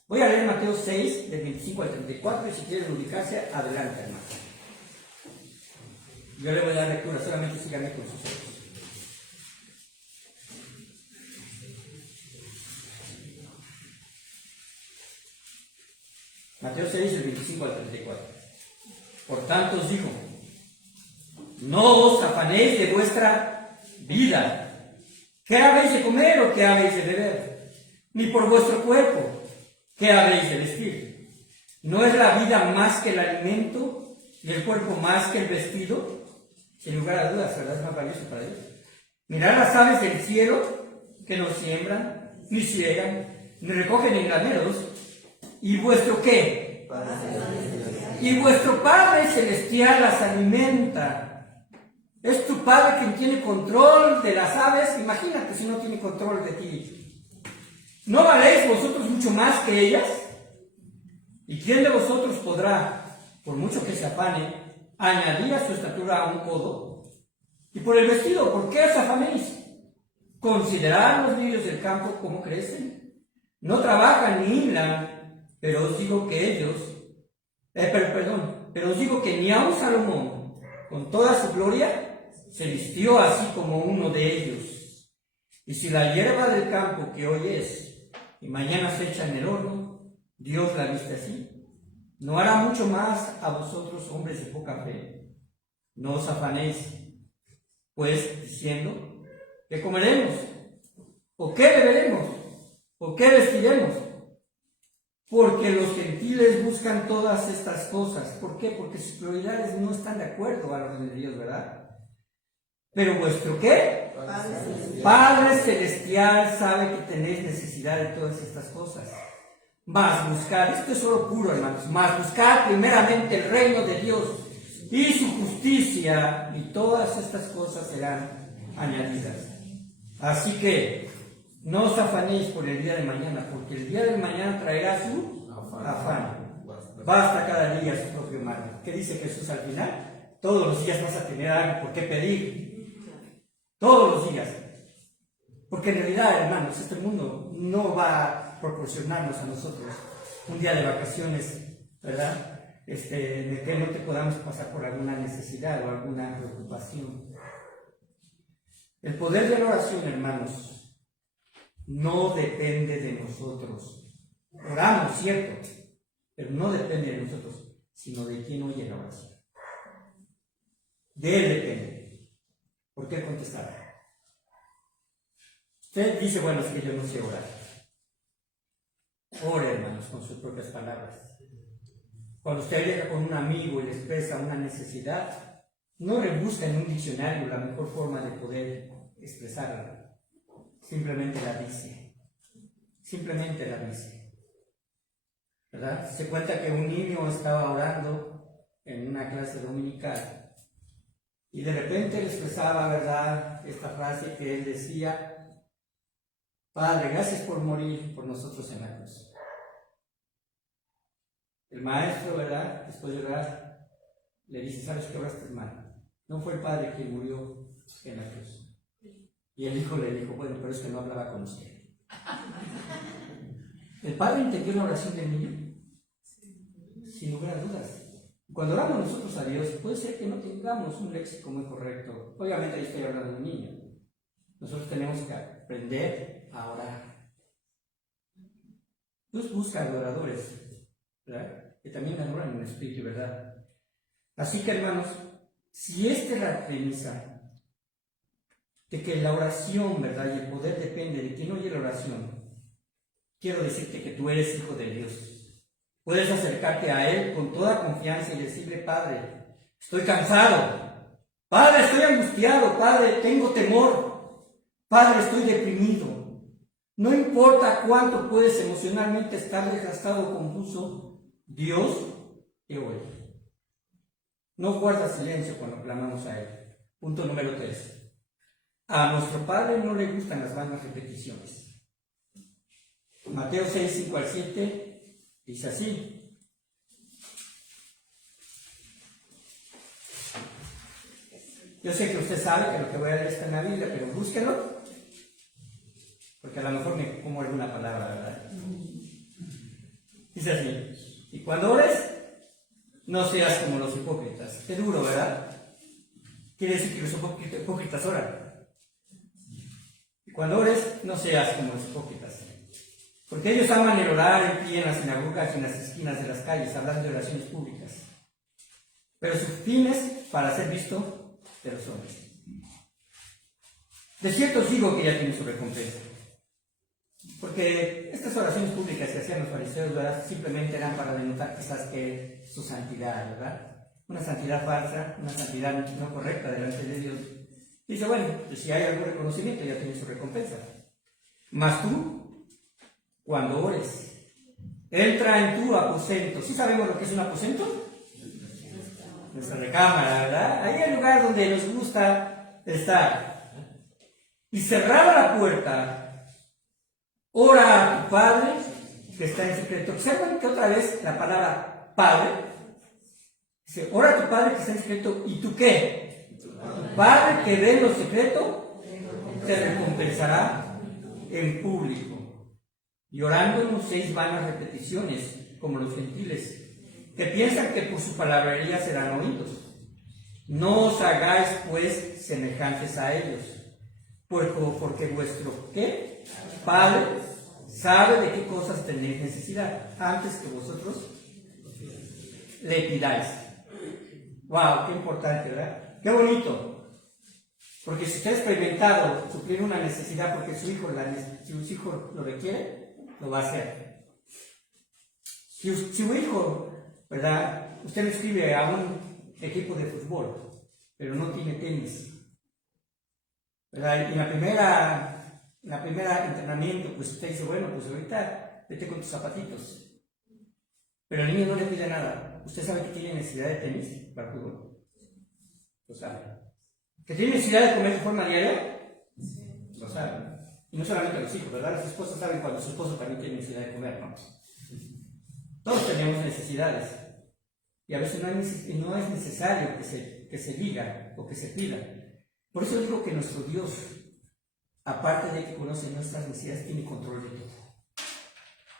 Voy a leer Mateo 6, del 25 al 34, y si quieren ubicarse, adelante, hermano. Yo le voy a dar lectura, solamente síganme con sus ojos. Mateo 6, del 25 al 34. Por tanto os digo, no os afanéis de vuestra vida, ¿qué habéis de comer o qué habéis de beber? Ni por vuestro cuerpo, ¿qué habéis de vestir? ¿No es la vida más que el alimento y el cuerpo más que el vestido? Sin lugar a dudas, ¿verdad? Es más valioso para Dios. Mirad las aves del cielo, que no siembran, ni ciegan, ni recogen en graneros, ¿y vuestro qué? Y vuestro Padre Celestial las alimenta. Es tu Padre quien tiene control de las aves. Imagínate si no tiene control de ti. ¿No valéis vosotros mucho más que ellas? ¿Y quién de vosotros podrá, por mucho que se afane, añadir a su estatura un codo? Y por el vestido, ¿por qué os afanéis? Considerad los lirios del campo cómo crecen. No trabajan ni hilan, pero os digo que ellos, pero os digo que ni aun Salomón, con toda su gloria, se vistió así como uno de ellos. Y si la hierba del campo que hoy es y mañana se echa en el horno, Dios la viste así, ¿no hará mucho más a vosotros, hombres de poca fe? No os afanéis, pues, diciendo, ¿qué comeremos? ¿O qué beberemos? ¿O qué vestiremos? Porque los gentiles buscan todas estas cosas. ¿Por qué? Porque sus prioridades no están de acuerdo a los de Dios, ¿verdad? Pero vuestro ¿qué? Padre Celestial sabe que tenéis necesidad de todas estas cosas. Mas buscar, esto es oro puro, hermanos, mas buscar primeramente el reino de Dios y su justicia, y todas estas cosas serán añadidas. Así que no os afanéis por el día de mañana, porque el día de mañana traerá su afán. Basta cada día su propio mal. ¿Qué dice Jesús al final? Todos los días vas a tener algo por qué pedir. Todos los días. Porque en realidad, hermanos, este mundo no va a proporcionarnos a nosotros un día de vacaciones, ¿verdad? De que no te podamos pasar por alguna necesidad o alguna preocupación. El poder de la oración, hermanos, no depende de nosotros. Oramos, cierto, pero no depende de nosotros, sino de quien oye la oración. De él depende. ¿Por qué contestar? Usted dice, bueno, es que yo no sé orar. Ore, hermanos, con sus propias palabras. Cuando usted llega con un amigo y le expresa una necesidad, no rebusca en un diccionario la mejor forma de poder expresarla. Simplemente la dice. Simplemente la dice. ¿Verdad? Se cuenta que un niño estaba orando en una clase dominical y de repente le expresaba, ¿verdad?, esta frase que él decía: Padre, gracias por morir por nosotros en la cruz. El maestro, ¿verdad?, después de orar, le dice: ¿sabes qué oraste mal? No fue el Padre quien murió en la cruz. Y el hijo le dijo: bueno, pero es que no hablaba con usted. ¿El Padre entendió la oración del niño? Sin lugar a dudas. Cuando oramos nosotros a Dios, puede ser que no tengamos un léxico muy correcto. Obviamente ahí estoy hablando de un niño. Nosotros tenemos que aprender a orar. Dios busca adoradores, ¿verdad?, que también adoran en espíritu, ¿verdad? Así que, hermanos, si esta es la premisa de que la oración, ¿verdad?, y el poder depende de quien oye la oración, quiero decirte que tú eres hijo de Dios. Puedes acercarte a Él con toda confianza y decirle: Padre, estoy cansado. Padre, estoy angustiado. Padre, tengo temor. Padre, estoy deprimido. No importa cuánto puedes emocionalmente estar desgastado o confuso, Dios te oye. No guarda silencio cuando clamamos a Él. Punto número 3. A nuestro Padre no le gustan las vanas repeticiones. Mateo 6, 5 al 7 dice así: yo sé que usted sabe que lo que voy a leer está en la Biblia, pero búsquelo, porque a lo mejor me como alguna palabra, ¿verdad? Dice así: y cuando ores, no seas como los hipócritas. Qué duro, ¿verdad? Quiere decir que los hipócritas oran. Y cuando ores, no seas como los hipócritas, porque ellos aman el orar en pie en las sinagogas y en las esquinas de las calles, hablando de oraciones públicas. Pero su fin es para ser visto de los hombres. De cierto os digo que ya tiene su recompensa. Porque estas oraciones públicas que hacían los fariseos, ¿verdad?, simplemente eran para denotar quizás que su santidad, ¿verdad? Una santidad falsa, una santidad no correcta delante de Dios. Dice, bueno, pues si hay algún reconocimiento, ya tiene su recompensa. Mas tú, cuando ores, entra en tu aposento. ¿Sí sabemos lo que es un aposento? Nuestra recámara, ¿verdad? Ahí es el lugar donde nos gusta estar. Y cerrada la puerta, ora a tu Padre que está en secreto. Observen que otra vez la palabra Padre dice: ora a tu Padre que está en secreto. ¿Y tú qué? Tu Padre que ve en lo secreto te recompensará en público. Y orando no uséis vanas repeticiones, como los gentiles, que piensan que por su palabrería serán oídos. No os hagáis, pues, semejantes a ellos, porque vuestro ¿qué? Padre sabe de qué cosas tenéis necesidad, antes que vosotros le pidáis. ¡Wow! ¡Qué importante!, ¿verdad? ¡Qué bonito! Porque si usted ha experimentado suplir una necesidad porque su hijo lo requiere, lo va a hacer. Si su hijo, ¿verdad?, usted le escribe a un equipo de fútbol, pero no tiene tenis, ¿verdad?, y la primera entrenamiento, pues usted dice: bueno, pues ahorita vete con tus zapatitos. Pero el niño no le pide nada. ¿Usted sabe que tiene necesidad de tenis para el fútbol? Lo sabe. ¿Que tiene necesidad de comer de forma diaria? Lo sabe. Y no solamente los hijos, ¿verdad? Las esposas saben cuando su esposo también tiene necesidad de comer, ¿no? Todos tenemos necesidades. Y a veces no es necesario que se diga o que se pida. Por eso digo que nuestro Dios, aparte de que conoce nuestras necesidades, tiene control de todo.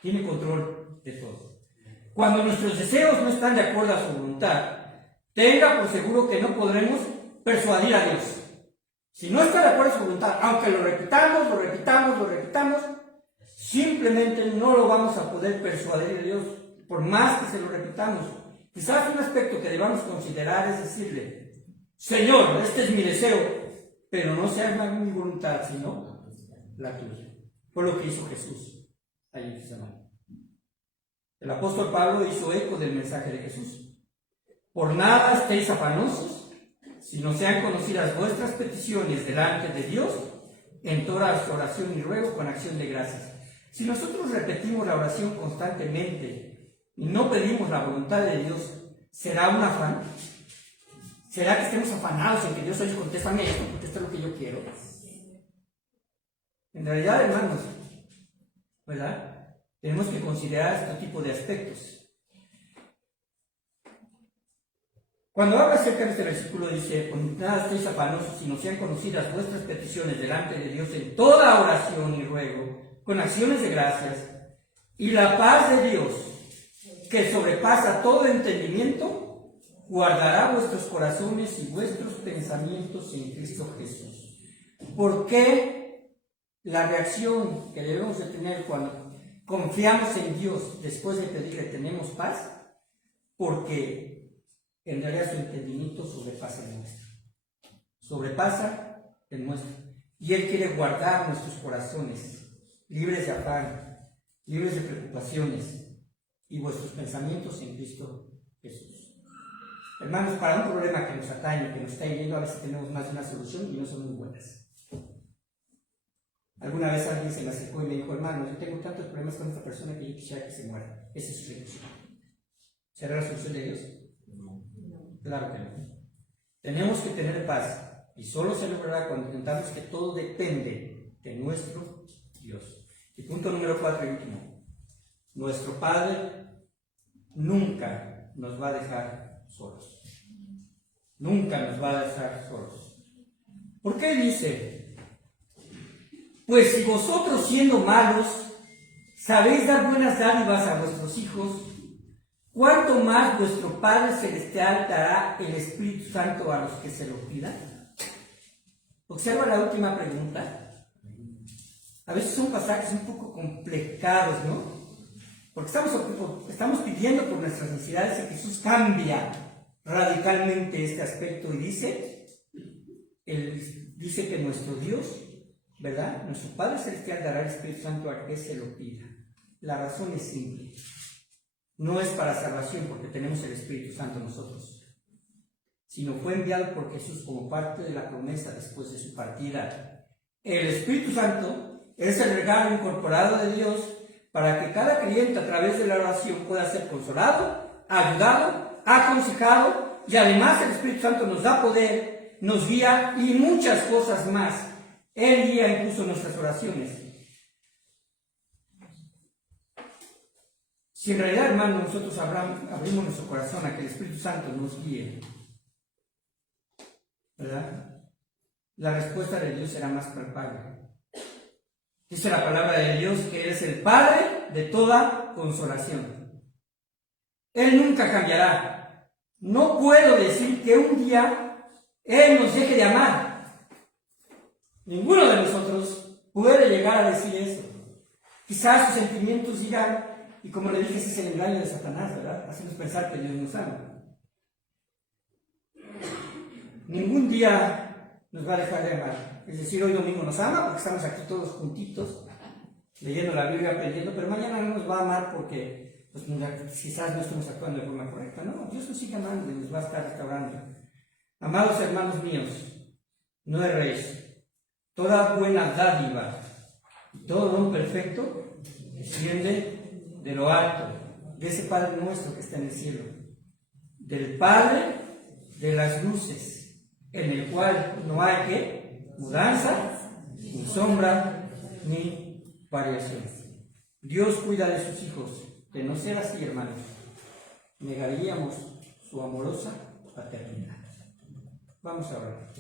Tiene control de todo. Cuando nuestros deseos no están de acuerdo a su voluntad, tenga por seguro que no podremos persuadir a Dios. Si no está de acuerdo a su voluntad, aunque lo repitamos, simplemente no lo vamos a poder persuadir a Dios, por más que se lo repitamos. Quizás un aspecto que debamos considerar es decirle: Señor, este es mi deseo, pero no se haga mi voluntad, sino la tuya. Fue lo que hizo Jesús ahí en Getsemaní. El apóstol Pablo hizo eco del mensaje de Jesús. Por nada estéis afanosos, sino sean conocidas vuestras peticiones delante de Dios en toda oración y ruego con acción de gracias. Si nosotros repetimos la oración constantemente y no pedimos la voluntad de Dios, ¿será un afán? ¿Será que estemos afanados en que Dios hoy contéstame esto, contesta lo que yo quiero? En realidad, hermanos, ¿verdad? Tenemos que considerar este tipo de aspectos. Cuando habla acerca de este versículo dice: por nada estéis afanosos, sino sean conocidas vuestras peticiones delante de Dios en toda oración y ruego, con acciones de gracias, y la paz de Dios, que sobrepasa todo entendimiento, guardará vuestros corazones y vuestros pensamientos en Cristo Jesús. ¿Por qué la reacción que debemos de tener cuando confiamos en Dios después de pedirle tenemos paz? Porque en realidad su entendimiento sobrepasa el nuestro. Sobrepasa el nuestro. Y Él quiere guardar nuestros corazones libres de afán, libres de preocupaciones, y vuestros pensamientos en Cristo Jesús. Hermanos, para un problema que nos atañe, que nos está hiriendo, a veces tenemos más de una solución y no son muy buenas. Alguna vez alguien se me acercó y me dijo: hermano, yo tengo tantos problemas con esta persona que yo quisiera que se muera. Esa es su solución. ¿Será la solución de Dios? Claro que no. Tenemos que tener paz, y solo se logrará cuando entendamos que todo depende de nuestro Dios. Y punto número 4 y último: nuestro Padre nunca nos va a dejar solos. Nunca nos va a dejar solos. ¿Por qué dice? Pues si vosotros, siendo malos, sabéis dar buenas dádivas a vuestros hijos, ¿cuánto más vuestro Padre Celestial dará el Espíritu Santo a los que se lo pidan? Observa la última pregunta. A veces son pasajes un poco complicados, ¿no? Porque estamos pidiendo por nuestras necesidades y Jesús cambia radicalmente este aspecto y dice que nuestro Dios, ¿verdad? Nuestro Padre Celestial dará el Espíritu Santo a que se lo pida. La razón es simple. No es para salvación porque tenemos el Espíritu Santo nosotros, sino fue enviado por Jesús como parte de la promesa después de su partida. El Espíritu Santo es el regalo incorporado de Dios para que cada creyente a través de la oración pueda ser consolado, ayudado, aconsejado, y además el Espíritu Santo nos da poder, nos guía y muchas cosas más. Él guía incluso nuestras oraciones. Si en realidad, hermano, nosotros abrimos nuestro corazón a que el Espíritu Santo nos guíe, ¿verdad? La respuesta de Dios será más palpable. Dice la palabra de Dios que Él es el Padre de toda consolación. Él nunca cambiará. No puedo decir que un día Él nos deje de amar. Ninguno de nosotros puede llegar a decir eso. Quizás sus sentimientos digan, y como le dije, ese es el engaño de Satanás, ¿verdad? Hacernos pensar que Dios nos ama. Ningún día nos va a dejar de amar. Es decir, hoy domingo nos ama porque estamos aquí todos juntitos, leyendo la Biblia, aprendiendo, pero mañana no nos va a amar porque pues, quizás no estamos actuando de forma correcta. No, Dios nos sigue amando y nos va a estar restaurando. Amados hermanos míos, no erréis. Toda buena dádiva y todo don perfecto desciende de lo alto, de ese Padre nuestro que está en el cielo, del Padre de las luces, en el cual no hay ¿qué? Mudanza, ni sombra, ni variación. Dios cuida de sus hijos. De no ser así, hermanos, negaríamos su amorosa paternidad. Vamos a orar.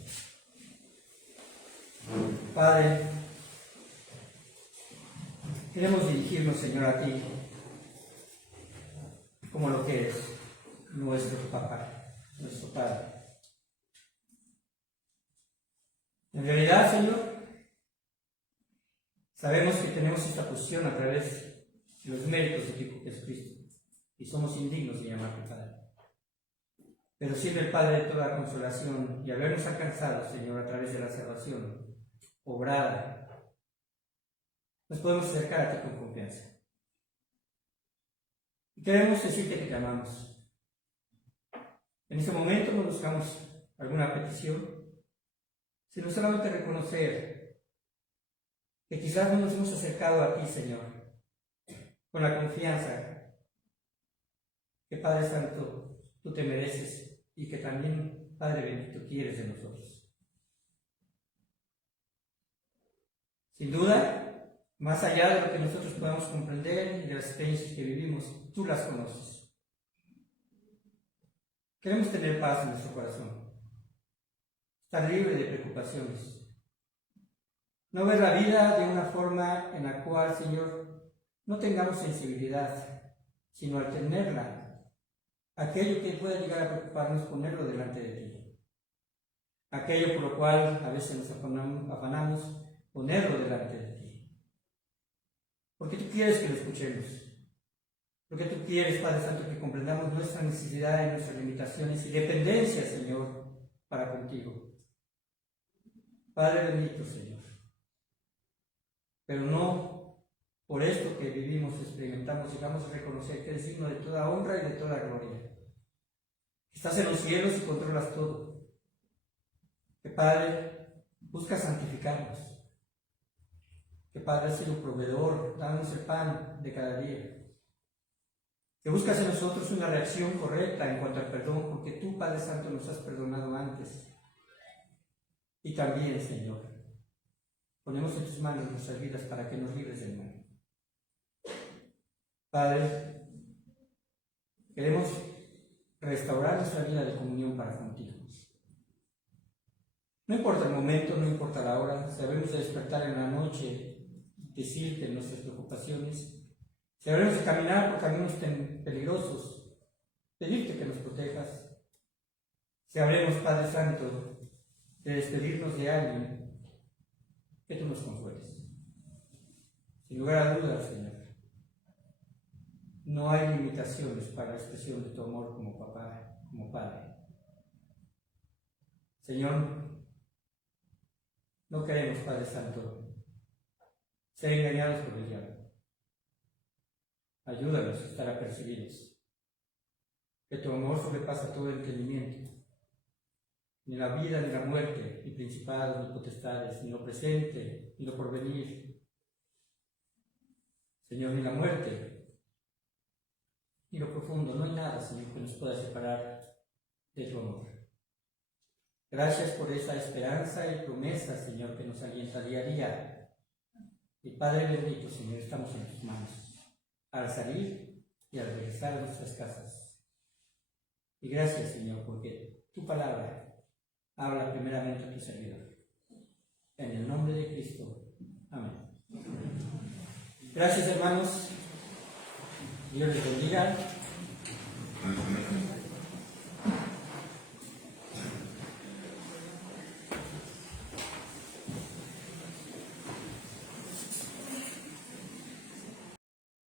Padre, queremos dirigirnos, Señor, a ti como lo que es nuestro papá, nuestro Padre. En realidad, Señor, sabemos que tenemos esta posición a través de los méritos de tu Hijo Jesucristo y somos indignos de llamarte Padre. Pero siendo el Padre de toda consolación y habernos alcanzado, Señor, a través de la salvación obrada, nos podemos acercar a ti con confianza. Y queremos decirte que te amamos. En este momento no buscamos alguna petición, sino solamente reconocer que quizás no nos hemos acercado a ti, Señor, con la confianza que, Padre Santo, tú te mereces y que también, Padre bendito, quieres de nosotros. Sin duda, más allá de lo que nosotros podamos comprender y de las experiencias que vivimos, tú las conoces. Queremos tener paz en nuestro corazón, estar libre de preocupaciones, no ver la vida de una forma en la cual, Señor, no tengamos sensibilidad, sino al tenerla, aquello que pueda llegar a preocuparnos, ponerlo delante de ti. Aquello por lo cual a veces nos afanamos, ponerlo delante de ti. Porque tú quieres que lo escuchemos. Porque tú quieres, Padre Santo, que comprendamos nuestra necesidad y nuestras limitaciones y dependencia, Señor, para contigo. Padre bendito, Señor. Pero no por esto que vivimos, experimentamos, llegamos a reconocer que eres digno de toda honra y de toda gloria. Estás en los cielos y controlas todo. Que, Padre, busca santificarnos. Que, Padre, ha sido proveedor, danos el pan de cada día. Que buscas en nosotros una reacción correcta en cuanto al perdón, porque tú, Padre Santo, nos has perdonado antes. Y también, Señor, ponemos en tus manos nuestras vidas para que nos libres del mal. Padre, queremos restaurar nuestra vida de comunión para contigo. No importa el momento, no importa la hora, sabemos de despertar en la noche, decirte nuestras preocupaciones. Si habremos de caminar por caminos peligrosos, pedirte que nos protejas. Si habremos, Padre Santo, de despedirnos de alguien, que tú nos consueles. Sin lugar a dudas, Señor, no hay limitaciones para la expresión de tu amor como papá, como padre. Señor, no queremos, Padre Santo, ser engañados por el diablo. Ayúdanos a estar apercibidos, que tu amor sobrepasa todo entendimiento, ni la vida ni la muerte, ni principados ni potestades, ni lo presente ni lo porvenir, Señor, ni la muerte, ni lo profundo, no hay nada, Señor, que nos pueda separar de tu amor. Gracias por esa esperanza y promesa, Señor, que nos alienta día a día. Y Padre bendito, Señor, estamos en tus manos, al salir y al regresar a nuestras casas. Y gracias, Señor, porque tu palabra habla primeramente a tu servidor. En el nombre de Cristo. Amén. Gracias, hermanos. Dios les bendiga.